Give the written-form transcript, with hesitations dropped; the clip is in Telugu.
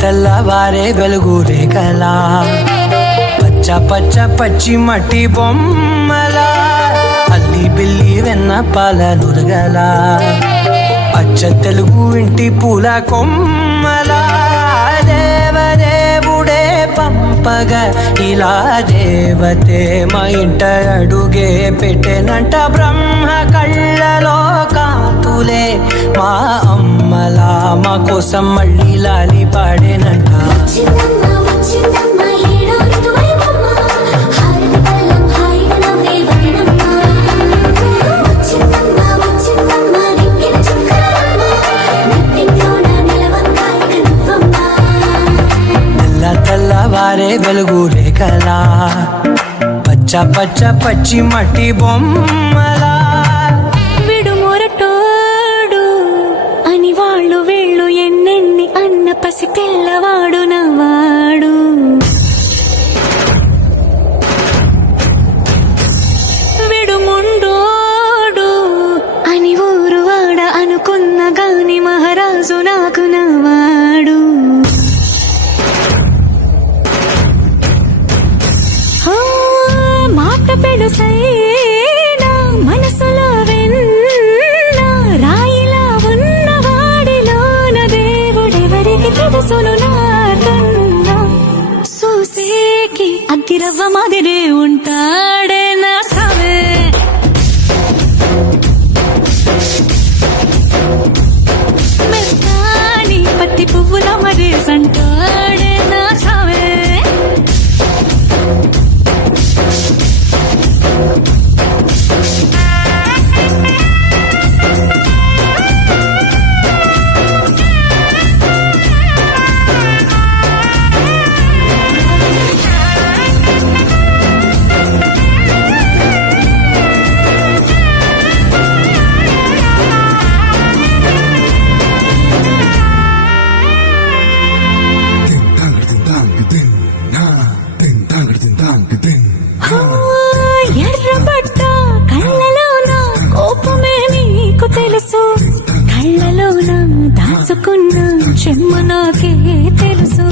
తెల్లవారే వెలుగు రేఖలా పచ్చ పచ్చ పచ్చి మట్టి బొమ్మలా అల్లి బిల్లి వెన్న పాల నురగలా అచ్చ తెలుగు ఇంటి పూల కొమ్మలా దేవదేవుడే పంపగా ఇలా దేవతే మా ఇంట అడుగే పెట్టెనంట బ్రహ్మ కళ్ళలో కాతులే మా అమ్మలా మా కోసం మళ్ళీ లాలి పాడేనంట. తెల్లవారే వెలుగు రేఖలా పచ్చ పచ్చ పచ్చి మట్టి బొమ్మలా విడుమొరటోడు అని వాళ్ళు వీళ్ళు ఎన్నెన్ని అన్న పసి పిల్లవాడు నవాడు. విడుముండోడు అని ఊరు వాడ అనుకున్న గాని మహారాజు నాకు నవాడు. మాట పెడుసైనా మనసులో వెన్న రాయిలా ఉన్నవాడిలోన దేవుడెవరికి తెలుసును నాకన్నా. చూసేకి అగ్గిరవ్వ మాదిరే ఉంటాడే నా సవే మెత్తాని పత్తి పువ్వుల మరేసంటాడే నా సవే. ఎర్రబడ్డ కళ్ళలోన కోపమే నీకు తెలుసు, కళ్ళలోన దాచుకున్న చెమ్మ నాకే తెలుసు.